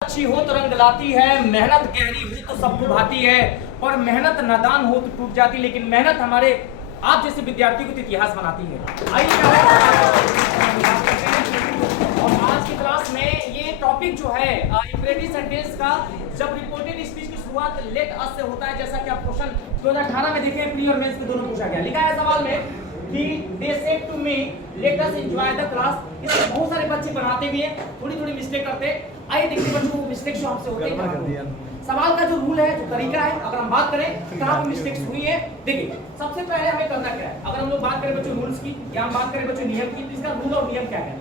अच्छी हो तो रंग लाती है, मेहनत गहरी हो तो सबको भाती है, और मेहनत नादान हो तो टूट जाती, लेकिन मेहनत हमारे आप जैसे विद्यार्थी को तो इतिहास बनाती है। आइए और आज की क्लास में ये टॉपिक जो है इंप्रेटिव सेंटेंस का, जब रिपोर्टेड स्पीच की शुरुआत लेट अस से होता है, जैसा कि आप क्वेश्चन 2018 में देखें, प्री और मेंस में दोनों पूछा गया। लिखा है सवाल में कि they said to me let us enjoy the class. इसमें बहुत सारे बच्चे बनाते भी हैं, थोड़ी मिस्टेक करते हैं। आइए देखते हैं बच्चों को मिस्टेक जो हमसे होते हैं। सवाल का जो रूल है, जो तरीका है, अगर हम बात करें कहां पे मिस्टेक्स हुई है, देखिए सबसे पहले हमें करना क्या है। अगर हम लोग बात करें बच्चों रूल्स की, या हम बात करें बच्चों नियम की, तो इसका रूल और नियम क्या है।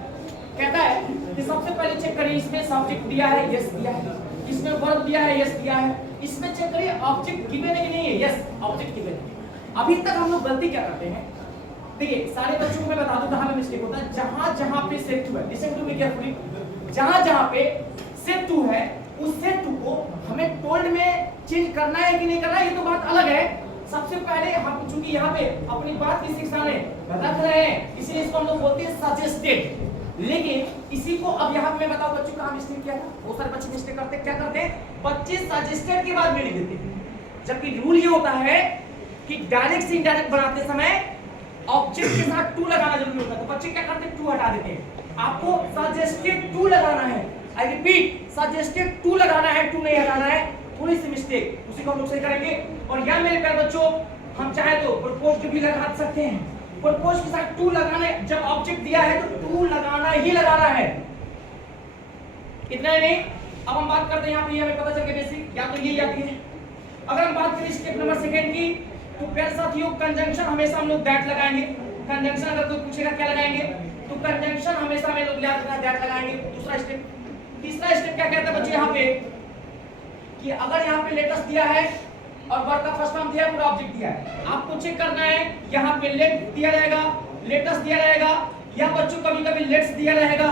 कहता है कि सबसे पहले चेक करिए, इसमें सब्जेक्ट दिया है, यस दिया है, इसमें वर्ब दिया है, यस दिया है, इसमें चेक करिए ऑब्जेक्ट गिवन है कि नहीं है, यस ऑब्जेक्ट गिवन है। अभी तक हम लोग गलती क्या करते हैं, देखिए सारे बच्चों को मैं बता दूं कहां पे मिस्टेक होता है। जहां पे सेट टू है, लिसन टू मी केयरफुली, जहां पे सेट टू है, उस सेट टू को हमें टोल्ड में चेंज करना है कि नहीं करना है, ये तो बात अलग है। सबसे पहले हम चूंकि यहाँ पे अपनी बात की शिक्षा में रख रहे हैं, इसलिए इसको हम लोग बोलते हैं सजेस्टेड। लेकिन इसी को अब यहाँ पे मैं बताऊं बच्चों का मिस्टेक क्या था। बहुत सारे बच्चे मिस्टेक करते हैं, क्या करते हैं, बच्चे सजेस्टेड के बाद में लिख देते हैं, जबकि रूल ये होता है कि डायरेक्ट से इनडायरेक्ट बनाते समय ऑब्जेक्ट के साथ टू लगाना जरूरी होता है। तो बच्चे क्या करते हैं, टू हटा देते हैं। आपको सजेस्टेड टू लगाना है, आई रिपीट सजेस्टेड टू लगाना है, टू नहीं हटाना है। थोड़ी सी मिस्टेक, उसी को हम लोग सही करेंगे। और यह मेरे प्यारे बच्चों, हम चाहे तो प्रपोज्ड भी लगा सकते हैं। प्रपोज के साथ टू लगाना है, जब ऑब्जेक्ट दिया है तो टू लगाना ही लगाना है, इतना ही नहीं। अब हम बात करते हैं यहाँ पे, हमें पता चल गया बेसिक, या तो ये या ये। अगर हम बात करें स्टेप नंबर सेकंड की, तो प्यारे साथियों कंजंक्शन हमेशा हम लोग दैट लगाएंगे। कंजंक्शन अगर कोई पूछेगा क्या लगाएंगे, तो कंजंक्शन हमेशा हम लोग याद रखना दैट लगाएंगे। दूसरा स्टेप, तीसरा स्टेप क्या कहता है बच्चे यहाँ पे, कि अगर यहाँ पे लेटेस्ट दिया है और वर्ब का फर्स्ट फॉर्म दिया है, पूरा ऑब्जेक्ट दिया है, आपको चेक करना है यहाँ पे लेट दिया रहेगा, लेटेस्ट दिया रहेगा, या बच्चों कभी लेट्स दिया रहेगा,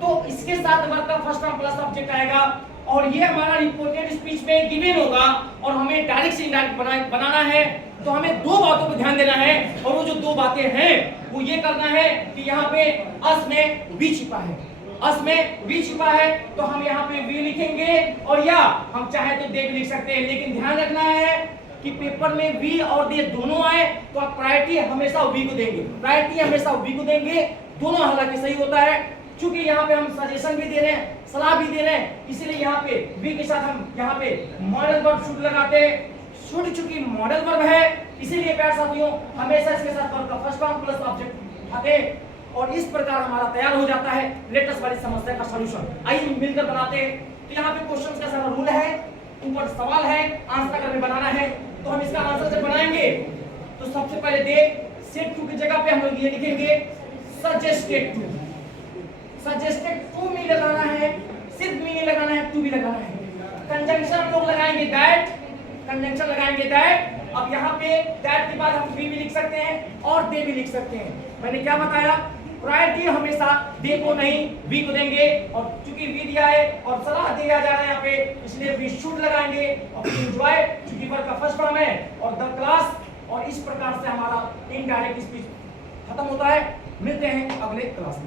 तो इसके साथ वर्ब का फर्स्ट फॉर्म प्लस ऑब्जेक्ट आएगा। और ये हमारा रिपोर्टेड स्पीच में गिवन होगा, और हमें डायरेक्ट से इनडायरेक्ट बनाना है। तो हमें दो बातों पर ध्यान देना है, और वो जो दो बातें हैं वो ये करना है कि यहाँ पे अस में वी छिपा है, अस में वी छिपा है, तो हम यहाँ पे वी लिखेंगे, और या हम चाहे तो दे भी लिख सकते हैं। लेकिन ध्यान रखना है कि पेपर में वी और दे दोनों आए तो आप प्रायोरिटी हमेशा वी को देंगे, प्रायोरिटी हमेशा वी को देंगे। दोनों हालांकि सही होता है, क्योंकि यहाँ पे हम सजेशन भी दे रहे हैं, सलाह भी दे रहे हैं, इसीलिए यहाँ पे वी के साथ हम यहाँ पे मॉडल वर्ब शुड लगाते हैं। शुड चूंकि मॉडल वर्ब है, इसीलिए प्यारे साथियों हमेशा इसके साथ वर्ब का फर्स्ट फॉर्म प्लस ऑब्जेक्ट आते हैं, और इस प्रकार हमारा तैयार हो जाता है लेटेस्ट वाली समस्या का सॉल्यूशन। आइए मिलकर बनाते हैं। तो यहाँ पे क्वेश्चन का सारा रूल है, ऊपर सवाल है, आंसर अगर हमें बनाना है तो हम इसका आंसर जब बनाएंगे तो सबसे पहले दे सेट टू की जगह पे हम लोग ये लिखेंगे suggested to. Suggested to me लगाना है, सिर्फ मी नहीं लगाना है, टू भी लगाना है। कंजंक्शन हम लोग लगाएंगे दैट, कंजंक्शन लगाएंगे दैट। अब यहाँ पे दैट के बाद हम वी भी लिख सकते हैं और दे भी लिख सकते हैं। मैंने क्या बताया, प्रायोरिटी हमेशा दे को नहीं वी को देंगे, और चूंकि वी दिया है और सलाह दिया जा रहा है यहाँ पे, इसलिए वी शुड लगाएंगे, और एंजॉय चूंकि वर्ब का फर्स्ट फॉर्म है, और द क्लास। और इस प्रकार से हमारा इनडायरेक्ट स्पीच खत्म होता है। मिलते हैं अगले क्लास में।